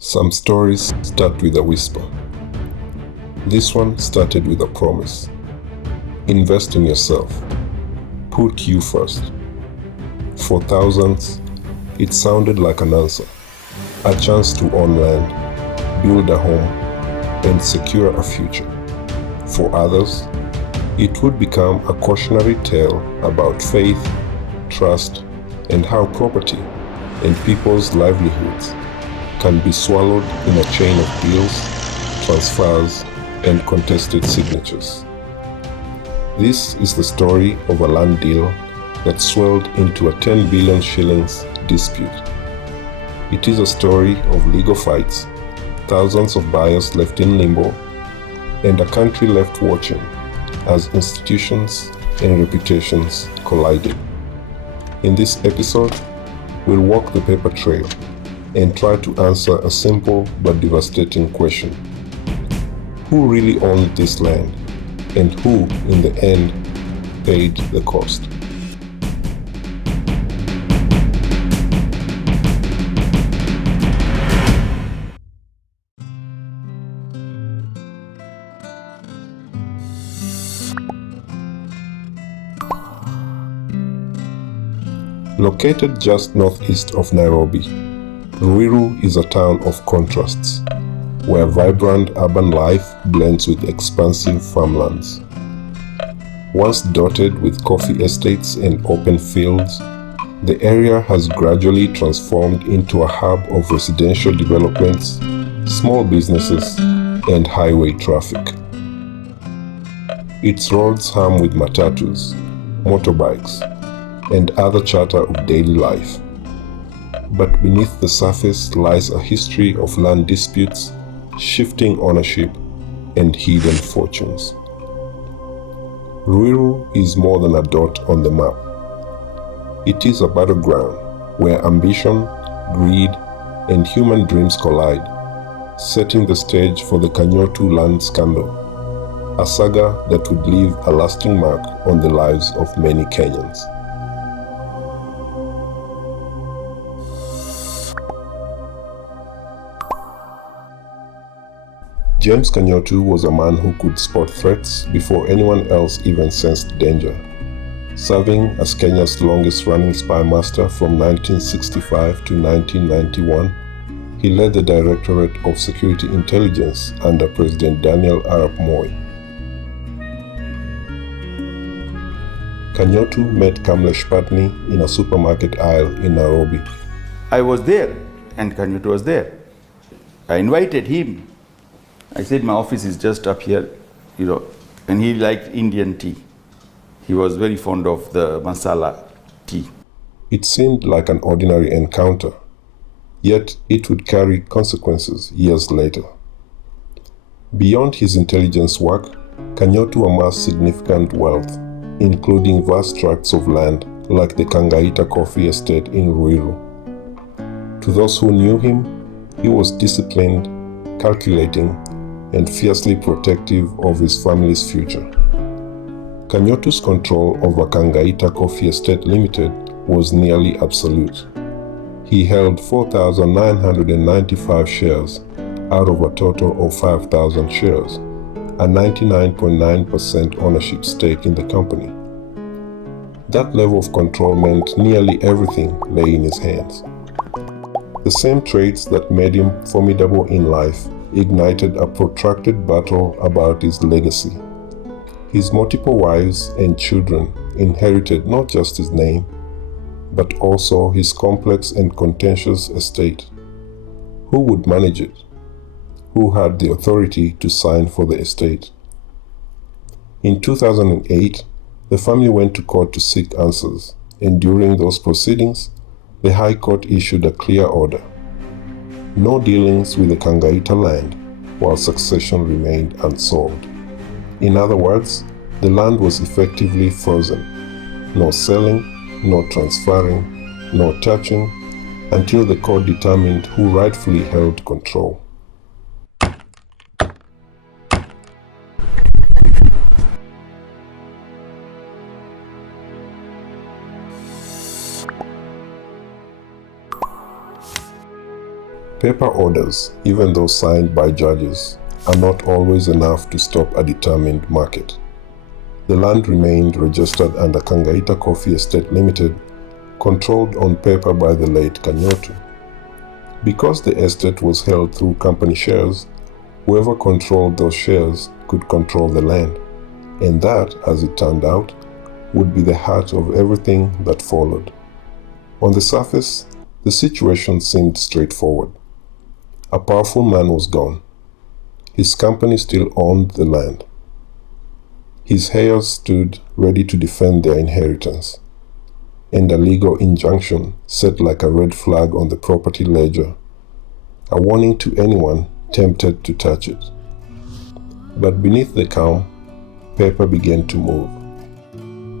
Some stories start with a whisper. This one started with a promise. Invest in yourself. Put you first. For thousands, it sounded like an answer. A chance to own land, build a home, and secure a future. For others, it would become a cautionary tale about faith, trust, and how property and people's livelihoods can be swallowed in a chain of deals, transfers, and contested signatures. This is the story of a land deal that swelled into a 10 billion shillings dispute. It is a story of legal fights, thousands of buyers left in limbo, and a country left watching as institutions and reputations collided. In this episode, we'll walk the paper trail and try to answer a simple but devastating question. Who really owned this land, and who, in the end, paid the cost? Located just northeast of Nairobi, Ruiru is a town of contrasts, where vibrant urban life blends with expansive farmlands. Once dotted with coffee estates and open fields, the area has gradually transformed into a hub of residential developments, small businesses, and highway traffic. Its roads hum with matatus, motorbikes, and other chatter of daily life. But beneath the surface lies a history of land disputes, shifting ownership, and hidden fortunes. Ruiru is more than a dot on the map. It is a battleground where ambition, greed, and human dreams collide, setting the stage for the Kanyotu land scandal, a saga that would leave a lasting mark on the lives of many Kenyans. James Kanyotu was a man who could spot threats before anyone else even sensed danger. Serving as Kenya's longest-running spy master from 1965 to 1991, he led the Directorate of Security Intelligence under President Daniel Arap Moi. Kanyotu met Kamlesh Patni in a supermarket aisle in Nairobi. I was there and Kanyotu was there. I invited him. I said, my office is just up here, and he liked Indian tea. He was very fond of the masala tea. It seemed like an ordinary encounter, yet it would carry consequences years later. Beyond his intelligence work, Kanyotu amassed significant wealth, including vast tracts of land like the Kangaita Coffee Estate in Ruiru. To those who knew him, he was disciplined, calculating, and fiercely protective of his family's future. Kanyotu's control over Kangaita Coffee Estate Limited was nearly absolute. He held 4,995 shares out of a total of 5,000 shares, a 99.9% ownership stake in the company. That level of control meant nearly everything lay in his hands. The same traits that made him formidable in life ignited a protracted battle about his legacy. His multiple wives and children inherited not just his name, but also his complex and contentious estate. Who would manage it? Who had the authority to sign for the estate? In 2008, the family went to court to seek answers, and during those proceedings, the High Court issued a clear order. No dealings with the Kangaita land while succession remained unsolved. In other words, the land was effectively frozen. No selling, no transferring, no touching, until the court determined who rightfully held control. Paper orders, even though signed by judges, are not always enough to stop a determined market. The land remained registered under Kangaita Coffee Estate Limited, controlled on paper by the late Kanyotu. Because the estate was held through company shares, whoever controlled those shares could control the land, and that, as it turned out, would be the heart of everything that followed. On the surface, the situation seemed straightforward. A powerful man was gone. His company still owned the land. His heirs stood ready to defend their inheritance, and a legal injunction set like a red flag on the property ledger, a warning to anyone tempted to touch it. But beneath the calm, paper began to move.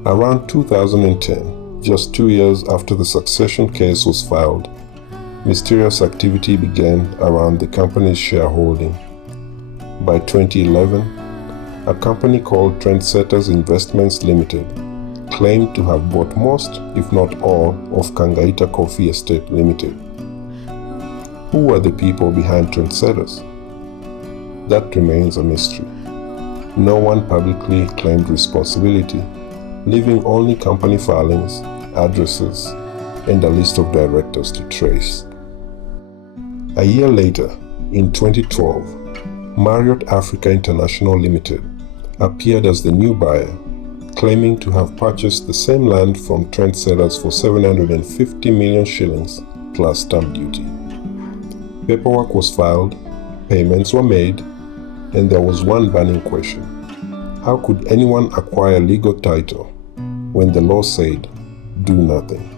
Around 2010, just 2 years after the succession case was filed, mysterious activity began around the company's shareholding. By 2011, a company called Trendsetters Investments Limited claimed to have bought most, if not all, of Kangaita Coffee Estate Limited. Who were the people behind Trendsetters? That remains a mystery. No one publicly claimed responsibility, leaving only company filings, addresses, and a list of directors to trace. A year later, in 2012, Marriott Africa International Limited appeared as the new buyer, claiming to have purchased the same land from Trendsetters for 750 million shillings plus stamp duty. Paperwork was filed, payments were made, and there was one burning question. How could anyone acquire legal title when the law said, do nothing?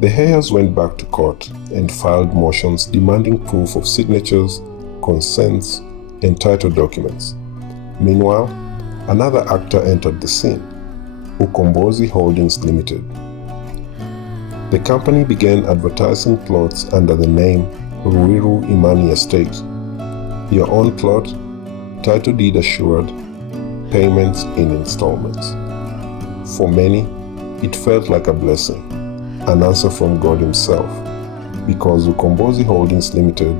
The heirs went back to court and filed motions demanding proof of signatures, consents, and title documents. Meanwhile, another actor entered the scene, Ukombozi Holdings Limited. The company began advertising plots under the name Ruiru Imani Estate. Your own plot, title deed assured, payments in installments. For many, it felt like a blessing, an answer from God Himself, because Ukombozi Holdings Limited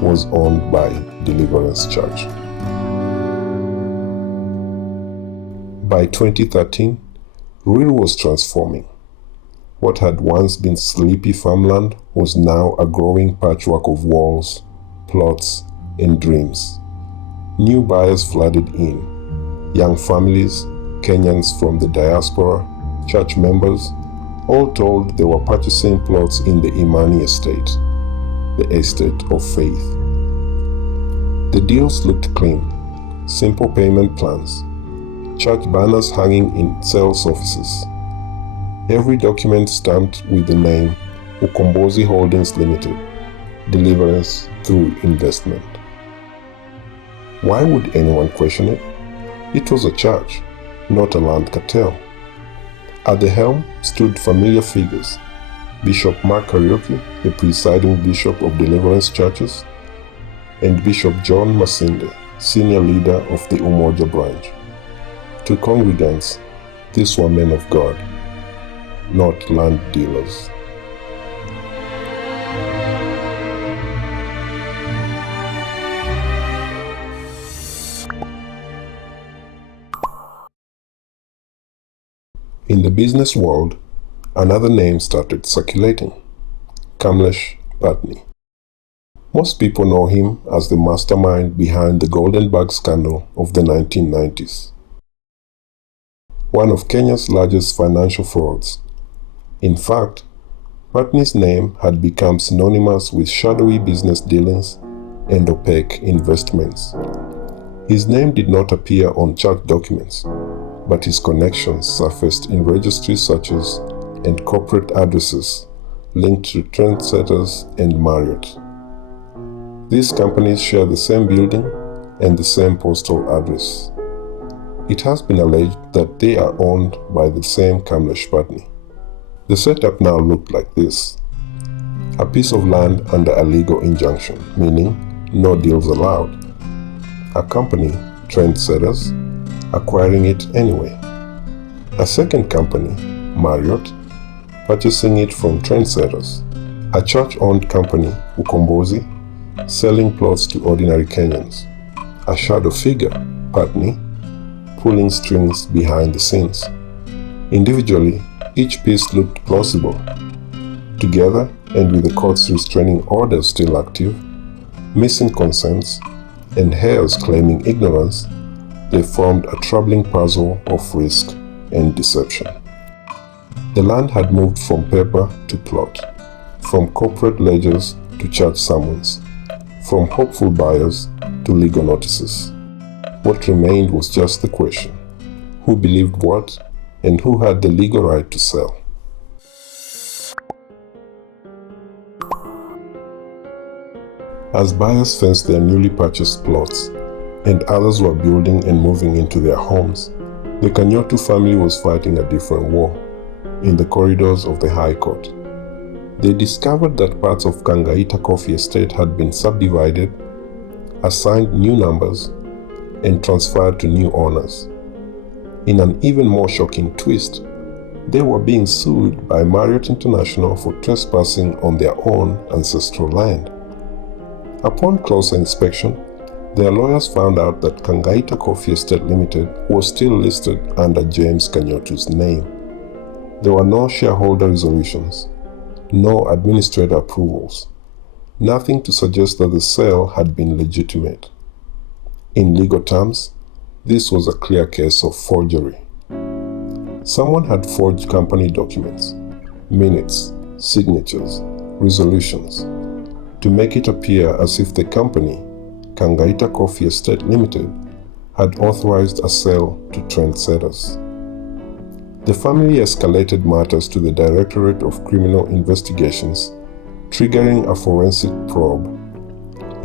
was owned by Deliverance Church. By 2013, Ruiru was transforming. What had once been sleepy farmland was now a growing patchwork of walls, plots, and dreams. New buyers flooded in. Young families, Kenyans from the diaspora, church members, all told they were purchasing plots in the Imani estate, the estate of faith. The deals looked clean, simple payment plans, church banners hanging in sales offices. Every document stamped with the name Ukombozi Holdings Limited, Deliverance through Investment. Why would anyone question it? It was a church, not a land cartel. At the helm stood familiar figures: Bishop Mark Kariuki, the presiding bishop of Deliverance Churches, and Bishop John Masinde, senior leader of the Umoja branch. To congregants, these were men of God, not land dealers. In the business world, another name started circulating: Kamlesh Patni. Most people know him as the mastermind behind the Golden Bag scandal of the 1990s. One of Kenya's largest financial frauds. In fact, Patni's name had become synonymous with shadowy business dealings and opaque investments. His name did not appear on church documents, but his connections surfaced in registry searches and corporate addresses linked to Trendsetters and Marriott. These companies share the same building and the same postal address. It has been alleged that they are owned by the same Kamlesh Patni. The setup now looked like this: a piece of land under a legal injunction, meaning no deals allowed. A company, Trendsetters, acquiring it anyway. A second company, Marriott, purchasing it from Trendsetters. A church-owned company, Ukombozi, selling plots to ordinary Kenyans. A shadow figure, Patni, pulling strings behind the scenes. Individually, each piece looked plausible. Together, and with the court's restraining orders still active, missing consents, and heirs claiming ignorance, they formed a troubling puzzle of risk and deception. The land had moved from paper to plot, from corporate ledgers to church summons, from hopeful buyers to legal notices. What remained was just the question: who believed what, and who had the legal right to sell? As buyers fenced their newly purchased plots, and others were building and moving into their homes, the Kanyotu family was fighting a different war in the corridors of the High Court. They discovered that parts of Kangaita Coffee Estate had been subdivided, assigned new numbers, and transferred to new owners. In an even more shocking twist, they were being sued by Marriott International for trespassing on their own ancestral land. Upon closer inspection, their lawyers found out that Kangaita Coffee Estate Limited was still listed under James Kanyotu's name. There were no shareholder resolutions, no administrator approvals, nothing to suggest that the sale had been legitimate. In legal terms, this was a clear case of forgery. Someone had forged company documents, minutes, signatures, resolutions, to make it appear as if the company, Kangaita Coffee Estate Limited, had authorized a sale to trendsetters. The family escalated matters to the Directorate of Criminal Investigations, triggering a forensic probe.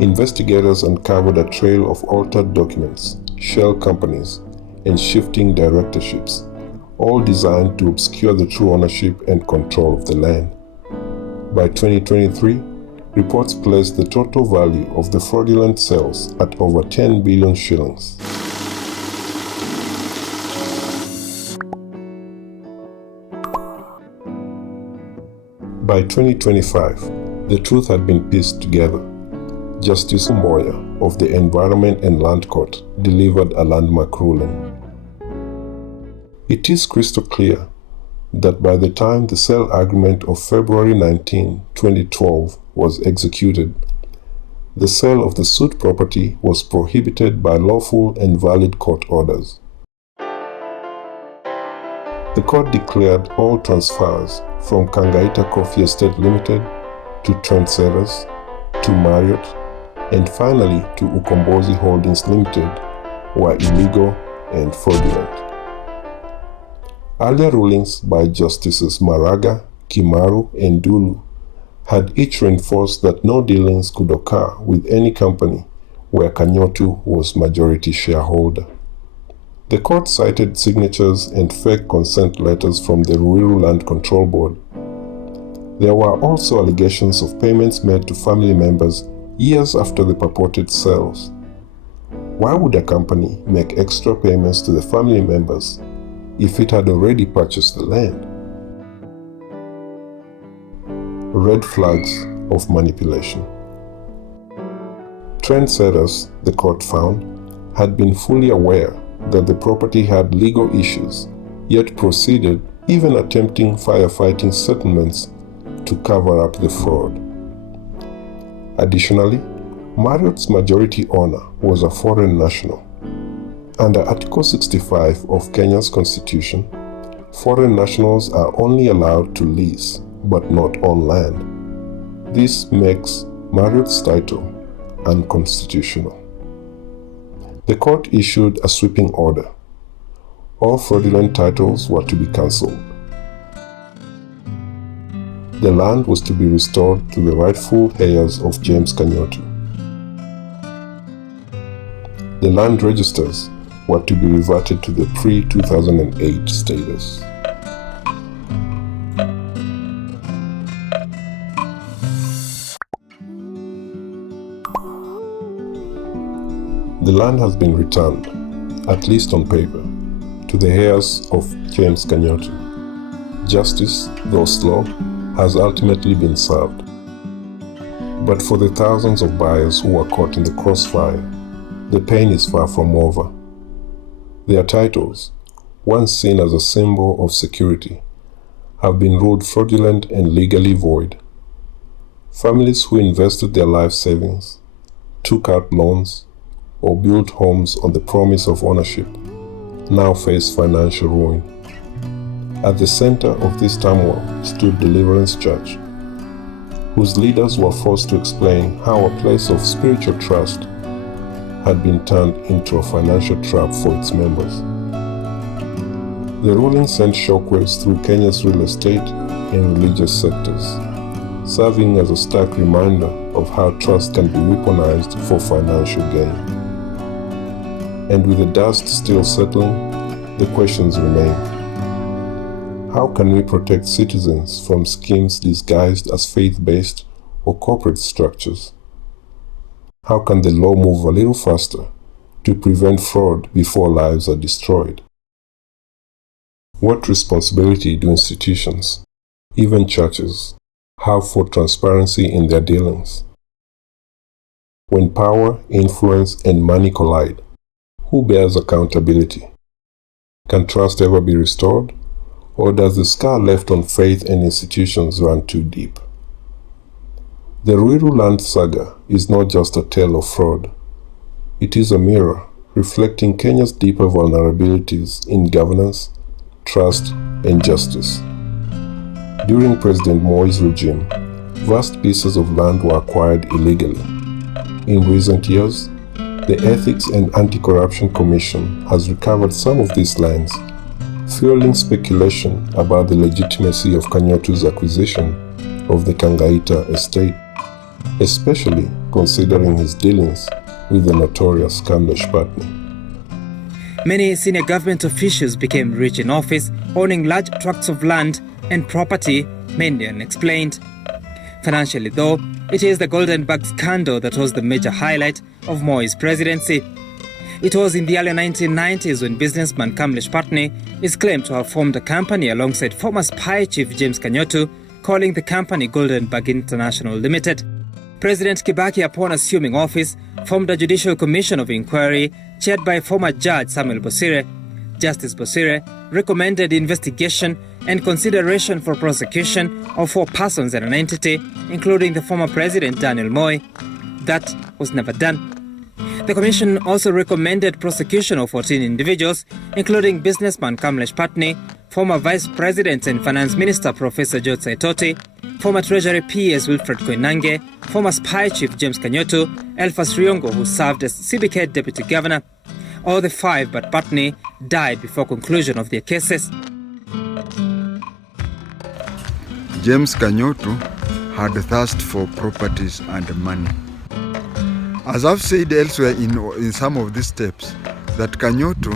Investigators uncovered a trail of altered documents, shell companies, and shifting directorships, all designed to obscure the true ownership and control of the land. By 2023, reports placed the total value of the fraudulent sales at over 10 billion shillings. By 2025, the truth had been pieced together. Justice Mboya of the Environment and Land Court delivered a landmark ruling. It is crystal clear that by the time the sale agreement of February 19, 2012 was executed, the sale of the suit property was prohibited by lawful and valid court orders. The court declared all transfers from Kangaita Coffee Estate Limited to Trendsetters, to Marriott, and finally to Ukombozi Holdings Limited were illegal and fraudulent. Earlier rulings by Justices Maraga, Kimaru, and Dulu had each reinforced that no dealings could occur with any company where Kanyotu was majority shareholder. The court cited signatures and fake consent letters from the Ruiru Land Control Board. There were also allegations of payments made to family members years after the purported sales. Why would a company make extra payments to the family members if it had already purchased the land? Red flags of manipulation. Trendsetters, the court found, had been fully aware that the property had legal issues, yet proceeded, even attempting firefighting settlements to cover up the fraud. Additionally, Marriott's majority owner was a foreign national. Under Article 65 of Kenya's Constitution, foreign nationals are only allowed to lease, but not own land. This makes Marriott's title unconstitutional. The court issued a sweeping order. All fraudulent titles were to be cancelled. The land was to be restored to the rightful heirs of James Kanyotu. The land registers were to be reverted to the pre-2008 status. The land has been returned, at least on paper, to the heirs of James Kanyotu. Justice, though slow, has ultimately been served. But for the thousands of buyers who are caught in the crossfire, the pain is far from over. Their titles, once seen as a symbol of security, have been ruled fraudulent and legally void. Families who invested their life savings, took out loans, or built homes on the promise of ownership now face financial ruin. At the center of this turmoil stood Deliverance Church, whose leaders were forced to explain how a place of spiritual trust had been turned into a financial trap for its members. The ruling sent shockwaves through Kenya's real estate and religious sectors, serving as a stark reminder of how trust can be weaponized for financial gain. And with the dust still settling, the questions remain. How can we protect citizens from schemes disguised as faith-based or corporate structures? How can the law move a little faster to prevent fraud before lives are destroyed? What responsibility do institutions, even churches, have for transparency in their dealings? When power, influence, and money collide, who bears accountability? Can trust ever be restored? Or does the scar left on faith and institutions run too deep? The Ruiru land saga is not just a tale of fraud. It is a mirror reflecting Kenya's deeper vulnerabilities in governance, trust, and justice. During President Moi's regime, vast pieces of land were acquired illegally. In recent years, the Ethics and Anti-Corruption Commission has recovered some of these lands, fueling speculation about the legitimacy of Kanyotu's acquisition of the Kangaita estate, especially considering his dealings with the notorious Kamlesh Patni. Many senior government officials became rich in office, owning large tracts of land and property, mainly unexplained. Financially, though, it is the Golden Bug scandal that was the major highlight of Moi's presidency. It was in the early 1990s when businessman Kamlesh Patni is claimed to have formed a company alongside former spy chief James Kanyotu, calling the company Golden Bug International Limited. President Kibaki, upon assuming office, formed a judicial commission of inquiry chaired by former judge Samuel Bosire. Justice Bosire recommended investigation and consideration for prosecution of 4 persons and an entity, including the former president Daniel Moi. That was never done. The commission also recommended prosecution of 14 individuals, including businessman Kamlesh Patni, former Vice President and Finance Minister Professor George Saitoti, former Treasury PS Wilfred Koinange, former Spy Chief James Kanyotu, Elfas Riongo, who served as CBK Deputy Governor. All the 5 but Patni died before conclusion of their cases. James Kanyotu had a thirst for properties and money. As I've said elsewhere in some of these steps, that Kanyotu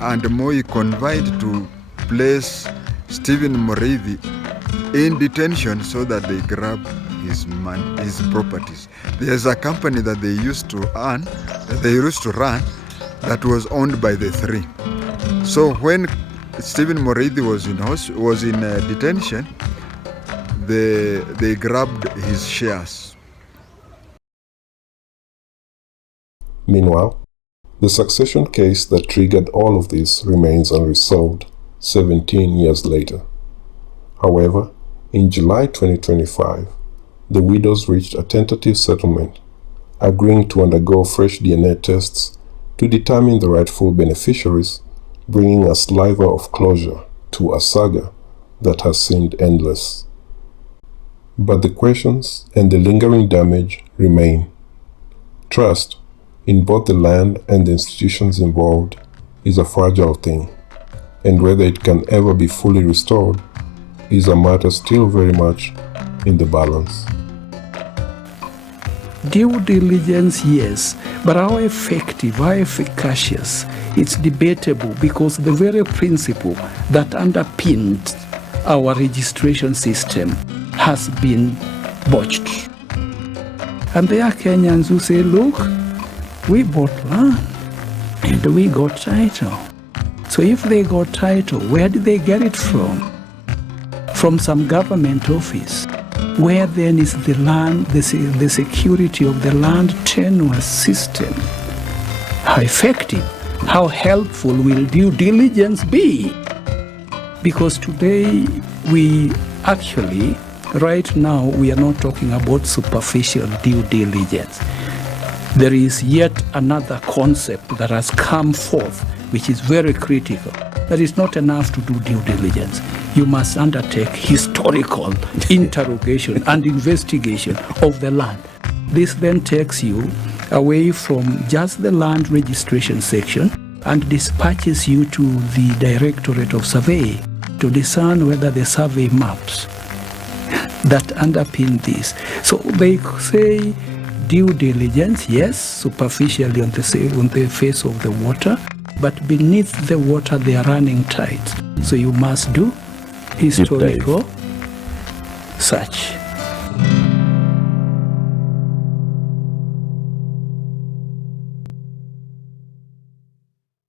and Moi connived to place Stephen Mureithi in detention so that they grab his money, his properties. There's a company that they used to run that was owned by the 3. So when Stephen Mureithi was in detention, they grabbed his shares. Meanwhile, the succession case that triggered all of this remains unresolved 17 years later. However, in July 2025, the widows reached a tentative settlement, agreeing to undergo fresh DNA tests to determine the rightful beneficiaries, bringing a sliver of closure to a saga that has seemed endless. But the questions and the lingering damage remain. Trust in both the land and the institutions involved is a fragile thing, and whether it can ever be fully restored is a matter still very much in the balance. Due diligence, yes, but how effective, how efficacious, it's debatable, because the very principle that underpinned our registration system has been botched. And there are Kenyans who say, look, we bought land and we got title. So if they got title, where did they get it from? From some government office. Where then is the land, the security of the land tenure system? How effective, how helpful will due diligence be? Because today we actually, right now, we are not talking about superficial due diligence. There is yet another concept that has come forth, which is very critical. That is not enough to do due diligence. You must undertake historical interrogation and investigation of the land. This then takes you away from just the land registration section and dispatches you to the Directorate of Survey to discern whether the survey maps that underpin this. So they say due diligence, yes, superficially on the face of the water, but beneath the water they are running tight. So you must do historical search.